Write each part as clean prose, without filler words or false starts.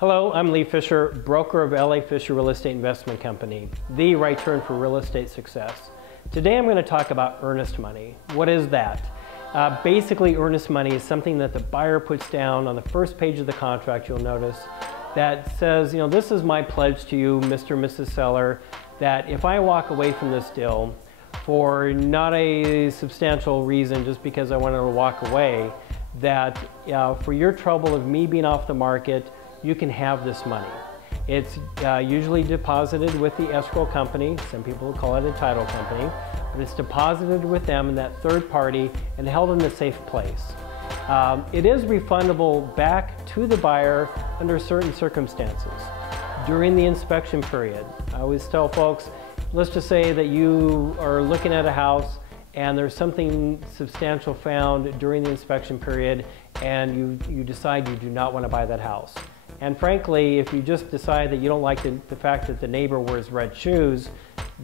Hello, I'm Lee Fisher, broker of LA Fisher Real Estate Investment Company, the right turn for real estate success. Today I'm going to talk about earnest money. What is that? Basically, earnest money is something that the buyer puts down on the first page of the contract, you'll notice, that says, this is my pledge to you, Mr. and Mrs. Seller, that if I walk away from this deal for not a substantial reason, just because I wanted to walk away, that for your trouble of me being off the market, you can have this money. It's usually deposited with the escrow company. Some people call it a title company, but it's deposited with them in that third party and held in a safe place. It is refundable back to the buyer under certain circumstances. During the inspection period, I always tell folks, let's just say that you are looking at a house and there's something substantial found during the inspection period and you decide you do not want to buy that house. And frankly, if you just decide that you don't like the fact that the neighbor wears red shoes,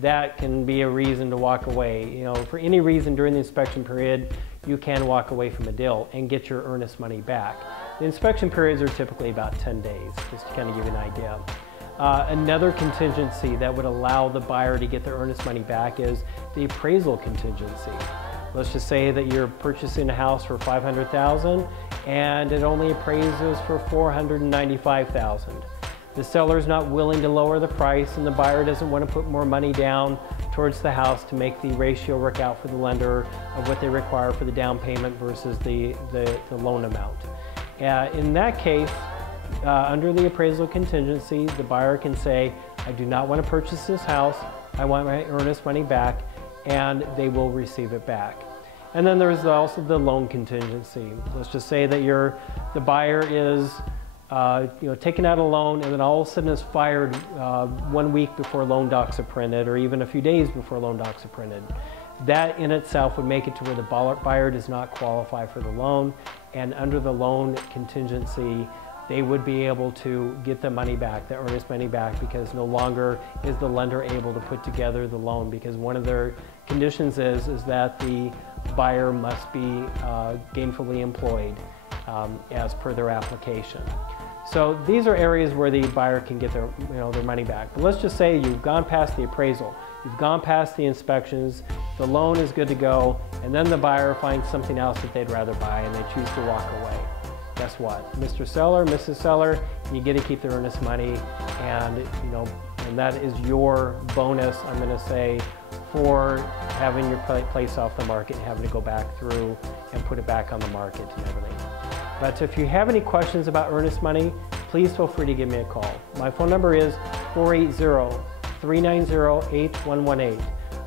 that can be a reason to walk away. For any reason during the inspection period, you can walk away from a deal and get your earnest money back. The inspection periods are typically about 10 days, just to kind of give you an idea. Another contingency that would allow the buyer to get their earnest money back is the appraisal contingency. Let's just say that you're purchasing a house for $500,000 and it only appraises for $495,000. The seller's not willing to lower the price and the buyer doesn't want to put more money down towards the house to make the ratio work out for the lender of what they require for the down payment versus the loan amount. In that case, under the appraisal contingency, the buyer can say, I do not want to purchase this house, I want my earnest money back, and they will receive it back. And then there's also the loan contingency. Let's just say that the buyer is taking out a loan and then all of a sudden is fired 1 week before loan docs are printed, or even a few days before loan docs are printed. That in itself would make it to where the buyer does not qualify for the loan, and under the loan contingency, they would be able to get the money back, the earnest money back, because no longer is the lender able to put together the loan, because one of their conditions is that the buyer must be gainfully employed as per their application. So these are areas where the buyer can get their money back. But let's just say you've gone past the appraisal, you've gone past the inspections, the loan is good to go, and then the buyer finds something else that they'd rather buy and they choose to walk away. Guess what? Mr. Seller, Mrs. Seller, you get to keep the earnest money, and that is your bonus, I'm going to say, for having your place off the market and having to go back through and put it back on the market and everything. But if you have any questions about earnest money, please feel free to give me a call. My phone number is 480-390-8118.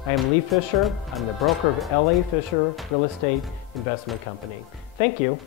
I am Lee Fisher. I'm the broker of LA Fisher Real Estate Investment Company. Thank you.